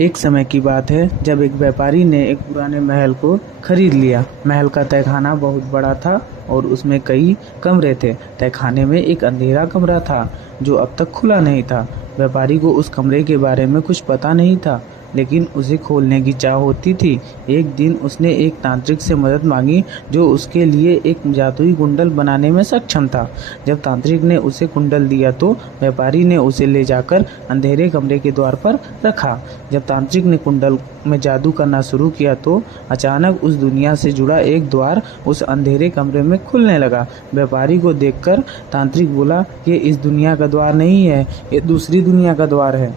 एक समय की बात है जब एक व्यापारी ने एक पुराने महल को खरीद लिया। महल का तहखाना बहुत बड़ा था और उसमें कई कमरे थे। तहखाने में एक अंधेरा कमरा था जो अब तक खुला नहीं था। व्यापारी को उस कमरे के बारे में कुछ पता नहीं था, लेकिन उसे खोलने की चाह होती थी। एक दिन उसने एक तांत्रिक से मदद मांगी जो उसके लिए एक जादुई कुंडल बनाने में सक्षम था। जब तांत्रिक ने उसे कुंडल दिया तो व्यापारी ने उसे ले जाकर अंधेरे कमरे के द्वार पर रखा। जब तांत्रिक ने कुंडल में जादू करना शुरू किया तो अचानक उस दुनिया से जुड़ा एक द्वार उस अंधेरे कमरे में खुलने लगा। व्यापारी को देखकर तांत्रिक बोला, ये इस दुनिया का द्वार नहीं है, ये दूसरी दुनिया का द्वार है।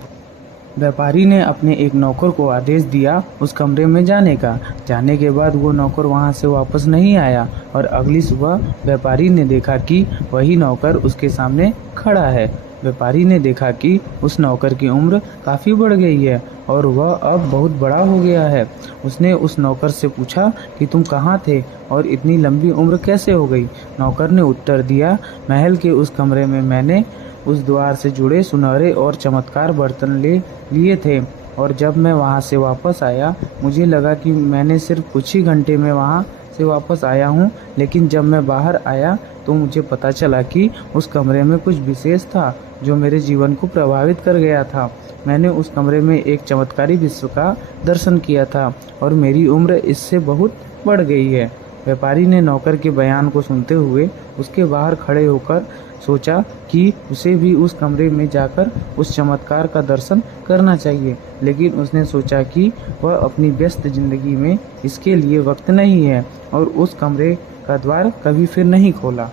व्यापारी ने अपने एक नौकर को आदेश दिया उस कमरे में जाने का। जाने के बाद वो नौकर वहां से वापस नहीं आया और अगली सुबह व्यापारी ने देखा कि वही नौकर उसके सामने खड़ा है। व्यापारी ने देखा कि उस नौकर की उम्र काफ़ी बढ़ गई है और वह अब बहुत बड़ा हो गया है। उसने उस नौकर से पूछा कि तुम कहाँ थे और इतनी लंबी उम्र कैसे हो गई। नौकर ने उत्तर दिया, महल के उस कमरे में मैंने उस द्वार से जुड़े सुनहरे और चमत्कार बर्तन ले लिए थे और जब मैं वहां से वापस आया मुझे लगा कि मैंने सिर्फ कुछ ही घंटे में वहां से वापस आया हूं, लेकिन जब मैं बाहर आया तो मुझे पता चला कि उस कमरे में कुछ विशेष था जो मेरे जीवन को प्रभावित कर गया था। मैंने उस कमरे में एक चमत्कारी विश्व का दर्शन किया था और मेरी उम्र इससे बहुत बढ़ गई है। व्यापारी ने नौकर के बयान को सुनते हुए उसके बाहर खड़े होकर सोचा कि उसे भी उस कमरे में जाकर उस चमत्कार का दर्शन करना चाहिए, लेकिन उसने सोचा कि वह अपनी व्यस्त जिंदगी में इसके लिए वक्त नहीं है और उस कमरे का द्वार कभी फिर नहीं खोला।